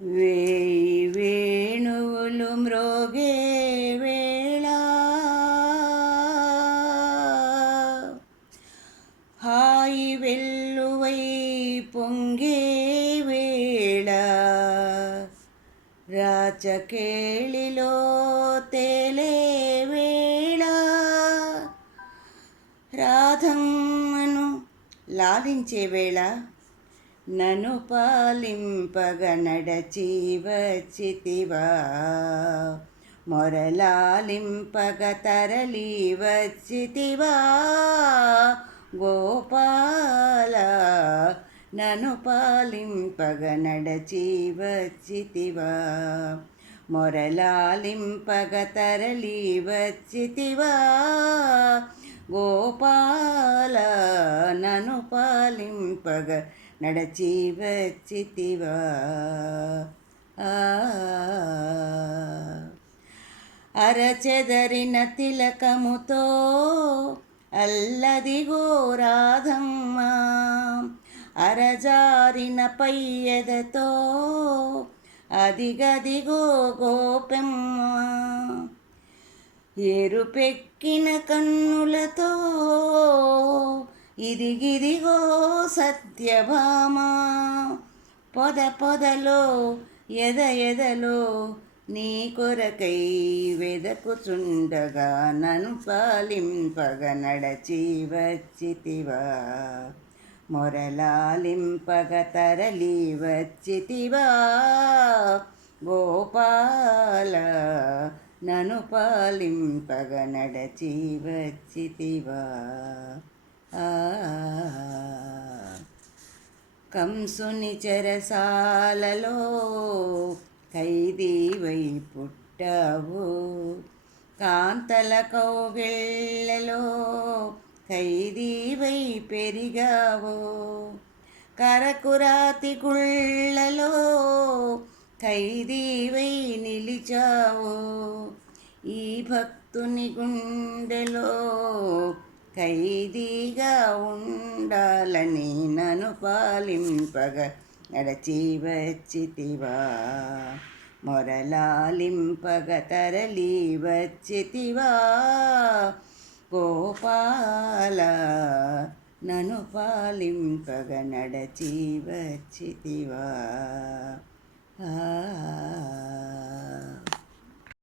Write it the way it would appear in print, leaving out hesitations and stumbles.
వేయి వేణువులు మ్రోగే వేళ హాయి వెల్లువై పొంగే వేళ రాచకేళిలో తేలే వేళ రాధమ్మను లాలించే వేళ నన్ను పాలింపగ నడచి వచ్చితివా మొరలాలింపగ తరలి వచ్చితివా గోపాల నన్ను పాలింపగ నడచి వచ్చితివా మొరలాలింపగ తరలి వచ్చితివా గోపాల నన్ను పాలింపగ నడచి వచ్చితివా అరచెదరిన తిలకముతో అల్లదిగో రాధమ్మ అరజారిన పయ్యదతో అదిగదిగో గోపెమ్మ ఎరుపెక్కిన కన్నులతో ఇదిగిదిగో సత్యభామ పొద పొదలో ఎదలో నీ కొరకై వెదకుచుండగా నన్ను పాలింపగ నడచి వచ్చితివా మొరలాలింపగ తరలి వచ్చితివా గోపాల నన్ను పాలింపగ నడచి వచ్చితివా కంసుని చెరసాలలో ఖైదీవై పుట్టావు కాంతల కౌగిళ్ళలో ఖైదీవై పెరిగావు కరకురాతి గుళ్ళలో ఖైదీవై నిలిచావు ఈ భక్తుని గుండెలో ఖైదీగా ఉండాలని నన్ను పాలింపగ నడచి వచ్చితివా మొరలాలింపగ తరలి వచ్చితివా గోపాల నన్ను పాలింపగ నడచి వచ్చితివా